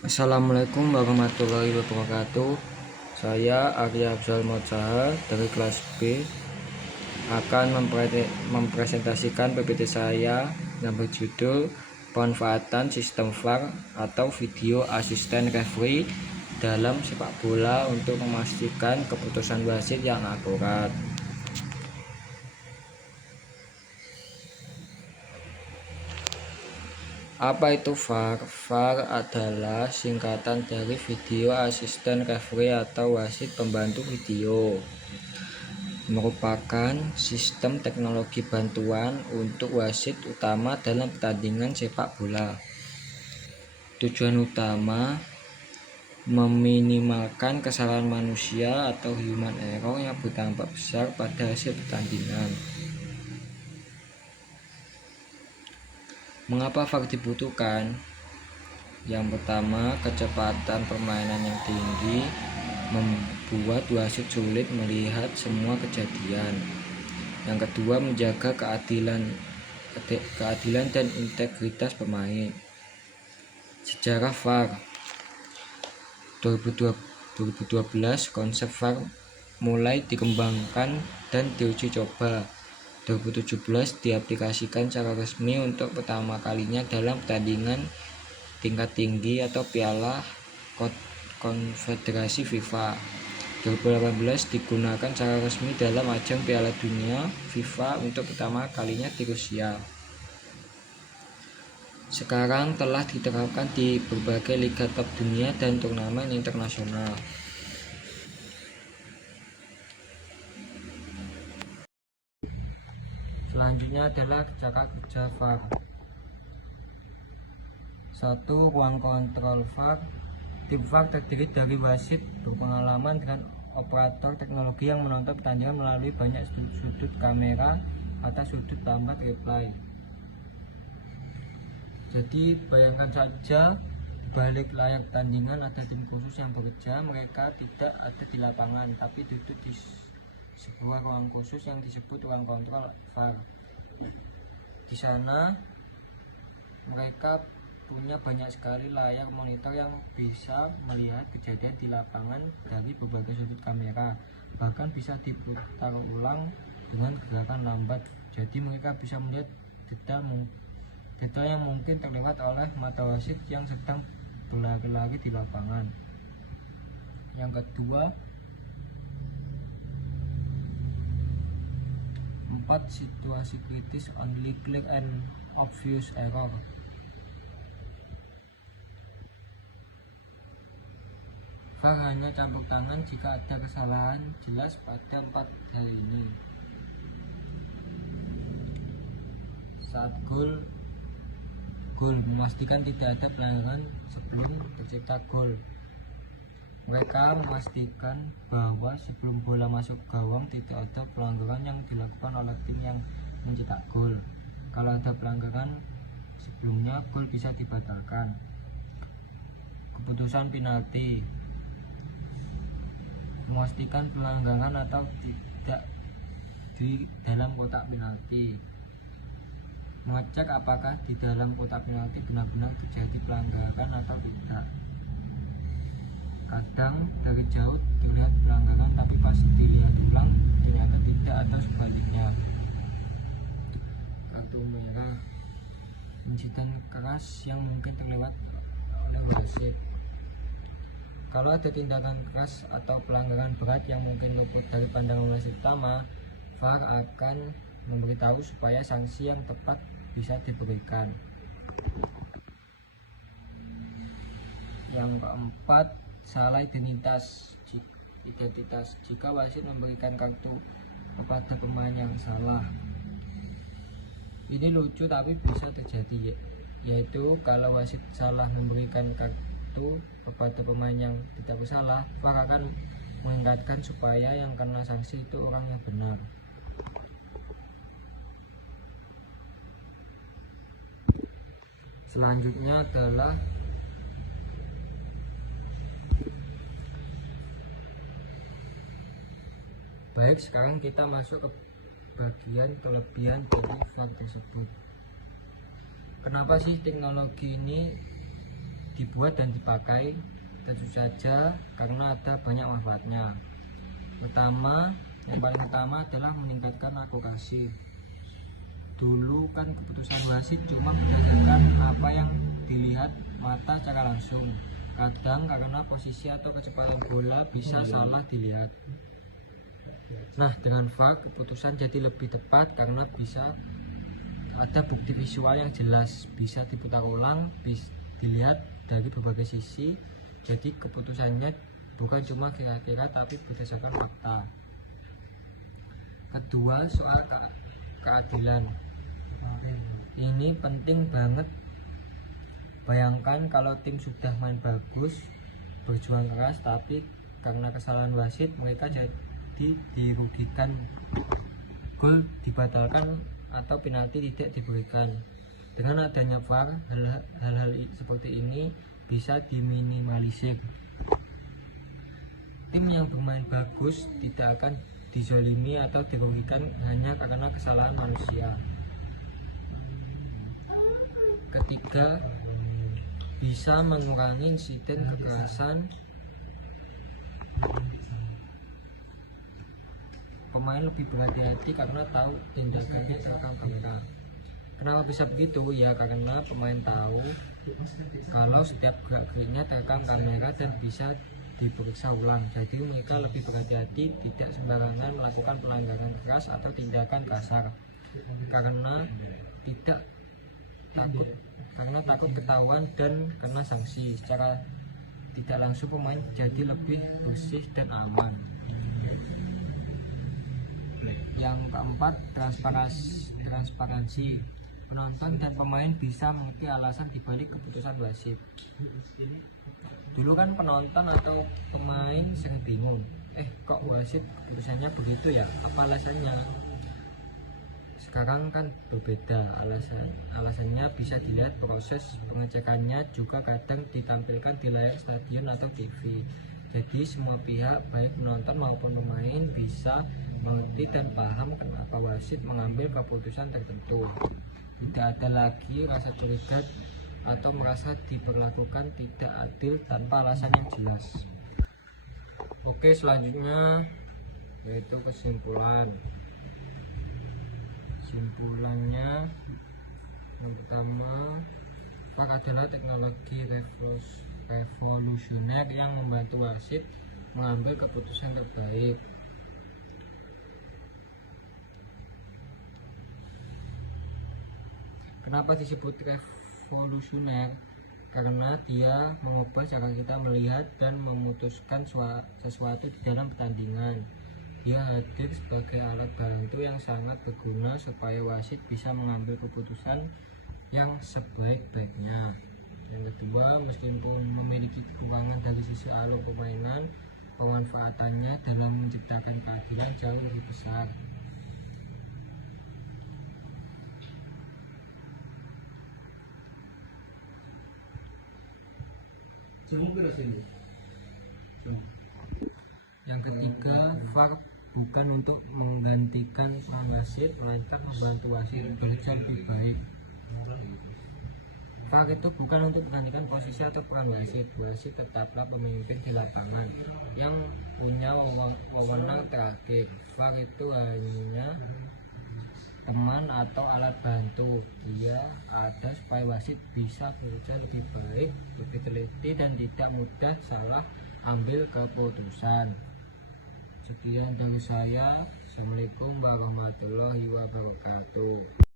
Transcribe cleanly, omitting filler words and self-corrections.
Assalamualaikum warahmatullahi wabarakatuh. Saya Arya Abzal Mozaha dari kelas B akan mempresentasikan PPT saya yang berjudul pemanfaatan sistem VAR atau Video Assistant Referee dalam sepak bola untuk memastikan keputusan wasit yang akurat. Apa itu VAR? VAR adalah singkatan dari Video Assistant Referee atau wasit pembantu video. Merupakan sistem teknologi bantuan untuk wasit utama dalam pertandingan sepak bola. Tujuan utama meminimalkan kesalahan manusia atau human error yang berdampak besar pada hasil pertandingan. Mengapa VAR dibutuhkan? Yang pertama, kecepatan permainan yang tinggi membuat wasit sulit melihat semua kejadian. Yang kedua, menjaga keadilan dan integritas pemain. Sejarah VAR 2012 konsep VAR mulai dikembangkan dan diuji coba. 2017 diaplikasikan secara resmi untuk pertama kalinya dalam pertandingan tingkat tinggi atau Piala Konfederasi FIFA. 2018 digunakan secara resmi dalam ajang Piala Dunia FIFA untuk pertama kalinya di Rusia. Sekarang telah diterapkan di berbagai liga top dunia dan turnamen internasional. Selanjutnya adalah cara kerja VAR. 1. Ruang kontrol VAR. Tim VAR terdiri dari wasit berpengalaman dengan operator teknologi yang menonton pertandingan melalui banyak sudut kamera atau sudut lambat replay. Jadi bayangkan saja balik layar pertandingan ada tim khusus yang bekerja. Mereka tidak ada di lapangan tapi duduk di sebuah ruang khusus yang disebut ruang kontrol VAR. Di sana mereka punya banyak sekali layar monitor yang bisa melihat kejadian di lapangan dari berbagai sudut kamera, bahkan bisa diputar ulang dengan gerakan lambat. Jadi mereka bisa melihat detail yang mungkin terlewat oleh mata wasit yang sedang berlari-lari di lapangan. Yang kedua, 4. Situasi kritis, only clear and obvious error. VAR hanya campur tangan jika ada kesalahan jelas pada 4 hal ini. Saat gol memastikan tidak ada pelanggaran sebelum tercipta gol. Mereka memastikan bahwa sebelum bola masuk gawang tidak ada pelanggaran yang dilakukan oleh tim yang mencetak gol. Kalau ada pelanggaran sebelumnya, gol bisa dibatalkan. Keputusan penalti, memastikan pelanggaran atau tidak di dalam kotak penalti. Mengecek apakah di dalam kotak penalti benar-benar terjadi pelanggaran atau tidak. Kadang dari jauh terlihat pelanggaran tapi pas dilihat ulang ternyata tidak atau sebaliknya. Kartu merah, insiden keras yang mungkin terlewat oleh wasit. Kalau ada tindakan keras atau pelanggaran berat yang mungkin luput dari pandangan wasit utama, VAR akan memberitahu supaya sanksi yang tepat bisa diberikan. Yang keempat, salah identitas. Jika wasit memberikan kartu kepada pemain yang salah, ini lucu tapi bisa terjadi, yaitu kalau wasit salah memberikan kartu kepada pemain yang tidak bersalah, VAR akan mengingatkan supaya yang kena sanksi itu orang yang benar. Selanjutnya adalah baik, sekarang kita masuk ke bagian kelebihan dari VAR tersebut. Kenapa sih teknologi ini dibuat dan dipakai? Tentu saja karena ada banyak manfaatnya. Yang paling utama adalah meningkatkan akurasi. Dulu kan keputusan wasit cuma berdasarkan apa yang dilihat mata secara langsung. Kadang karena posisi atau kecepatan bola bisa salah dilihat. Nah, dengan VAR keputusan jadi lebih tepat karena bisa ada bukti visual yang jelas, bisa diputar ulang, bisa dilihat dari berbagai sisi. Jadi keputusannya bukan cuma kira-kira tapi berdasarkan fakta. Kedua, soal keadilan. Ini penting banget. Bayangkan kalau tim sudah main bagus, berjuang keras, tapi karena kesalahan wasit mereka jadi dirugikan, gol dibatalkan atau penalti tidak diberikan. Dengan adanya VAR, hal-hal seperti ini bisa diminimalisir. Tim yang bermain bagus tidak akan dizolimi atau dirugikan hanya karena kesalahan manusia. Ketiga, bisa mengurangi insiden kekerasan. Pemain lebih berhati-hati karena tahu tindakannya terekam kamera. Kenapa bisa begitu? Ya karena pemain tahu kalau setiap gerak-geriknya terekam kamera dan bisa diperiksa ulang. Jadi mereka lebih berhati-hati, tidak sembarangan melakukan pelanggaran keras atau tindakan kasar karena takut ketahuan dan kena sanksi. Secara tidak langsung pemain jadi lebih bersih dan aman. Yang keempat, transparansi. Penonton dan pemain bisa mengerti alasan dibalik keputusan wasit. Dulu kan penonton atau pemain sering bingung, kok wasit keputusannya begitu ya, apa alasannya? Sekarang kan berbeda, alasannya bisa dilihat proses pengecekannya, juga kadang ditampilkan di layar stadion atau TV. Jadi semua pihak, baik penonton maupun pemain, bisa mengerti dan paham kenapa wasit mengambil keputusan tertentu. Tidak ada lagi rasa curiga atau merasa diperlakukan tidak adil tanpa alasan yang jelas. Oke, selanjutnya yaitu kesimpulannya. Yang pertama, VAR adalah teknologi revolusioner yang membantu wasit mengambil keputusan terbaik. Kenapa disebut revolusioner? Karena dia mengubah cara kita melihat dan memutuskan sesuatu di dalam pertandingan. Dia hadir sebagai alat bantu yang sangat berguna supaya wasit bisa mengambil keputusan yang sebaik-baiknya. Yang kedua, meskipun memiliki kekurangan dari sisi alur permainan, pemanfaatannya dalam menciptakan keadilan jauh lebih besar. Yang ketiga, VAR bukan untuk menggantikan peran wasit, melainkan membantu wasit bekerja lebih baik. VAR itu bukan untuk menggantikan posisi atau peran wasit. Wasit tetaplah pemimpin di lapangan yang punya wewenang terakhir. VAR itu hanya teman atau alat bantu. Dia ada supaya wasit bisa bekerja lebih baik, lebih teliti, dan tidak mudah salah ambil keputusan. Sekian dari saya. Assalamualaikum warahmatullahi wabarakatuh.